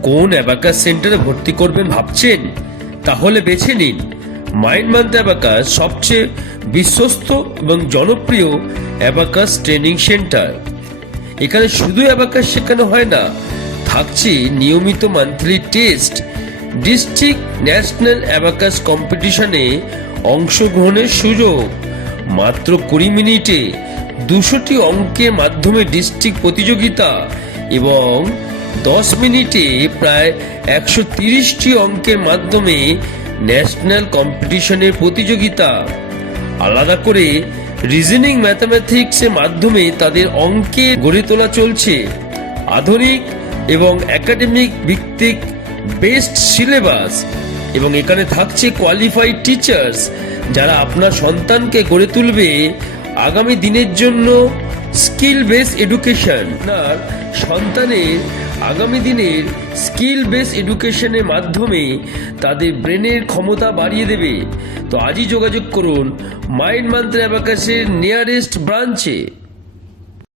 কোন অ্যাবাকাস সেন্টারে ভর্তি করবেন ভাবছেন? তাহলে বেছে নিন মাইন্ড মান্থ অ্যাবাকাস, সবচেয়ে বিশ্বস্ত এবং জনপ্রিয় অ্যাবাকাস ট্রেনিং সেন্টার। এখানে শুধু অ্যাবাকাস শেখানো হয় না, থাকছে নিয়মিত monthly test, district national abacus কম্পিটিশনে অংশগ্রহণের সুযোগ, মাত্র 20 মিনিটে 200টি অঙ্কের মাধ্যমে ডিস্ট্রিক্ট প্রতিযোগিতা এবং 10 মিনিটে প্রায় 130টি অঙ্কের মাধ্যমে ন্যাশনাল কম্পিটিশনের প্রতিযোগিতা। আলাদা করে রিজনিং ম্যাথামেটিক্সের মাধ্যমে তাদের অঙ্কে গড়ে তোলা চলছে। আধুনিক এবং একাডেমিক ভিত্তিক বেস্ট সিলেবাস, এবং এখানে থাকছে কোয়ালিফাইড টিচার্স যারা আপনার সন্তানকে গড়ে তুলবে আগামী দিনের জন্য। স্কিল বেস এডুকেশন, আপনার সন্তানের আগামী দিনের স্কিল বেস এডুকেশনের মাধ্যমে তাদের ব্রেনের ক্ষমতা বাড়িয়ে দেবে। তো আজই যোগাযোগ করুন মাইন্ড মান্ত্র অ্যাবাকাসের নিয়ারেস্ট ব্রাঞ্চে।